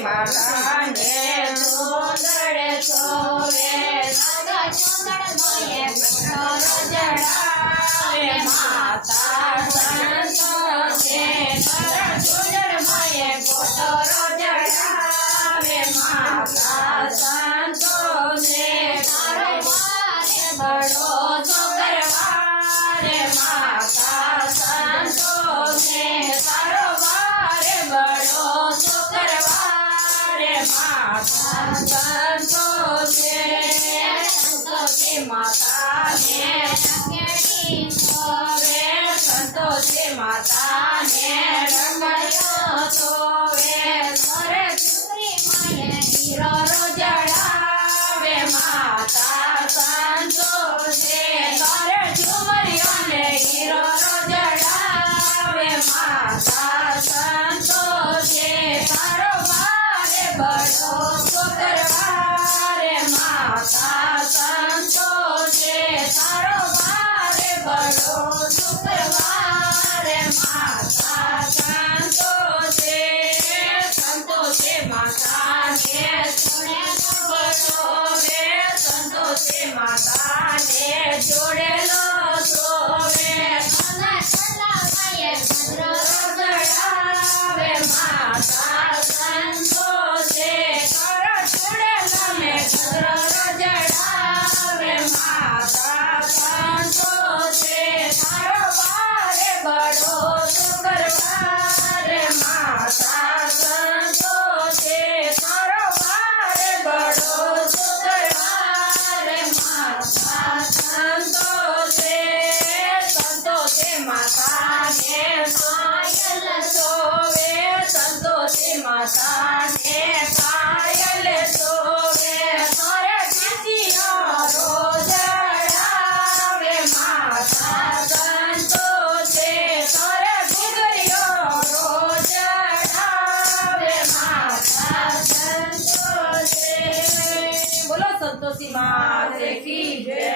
माता ने चोंदड़ सोवे दादा चोंदड़ मोये कोटोर जड़ावे माता संतोषे कर चोंदड़ मोये कोटोर जड़ावे माता संतोषे तारो वारे बड़ो छोकरवारे माता संतोषे तारो वारे बड़ो छोकरवारे माता संतोषे संतोषे माता ने रंगड़ी सोवे संतोषे माता ने रंगड़ियो सोवे तोरे चुरी माये हीरो रो जड़ावे माता संतोषे तोरे झुमरियो ने हीरो रो जड़ावे माता संतोषे तारो वारे बड़ो छोकरवारे माता संतोषे तारो वारे बड़ो छोकरवारे माता संतोषे संतोषे माता ने सुने सोवे संतोषे माता ने जोड़े लो सोवे ठंडा ठंडा माये भद्र जड़ावे माता संतोषे कर जोड़े लो में भद्र जड़ावे माता संतोषे तारो वारे बड़ो शुक्रवारे माता संतोषे तारो वारे बड़ो शुक्रवारे माता संतोषे संतोषे माता ने पायल सोवे संतोषे माता ने पायल सोवे तोरे बिटिया रो जड़ावे माता संतोषे तोरे घुघरियो रो जड़ावे माता संतोषे। बोलो संतोषी माता की जय।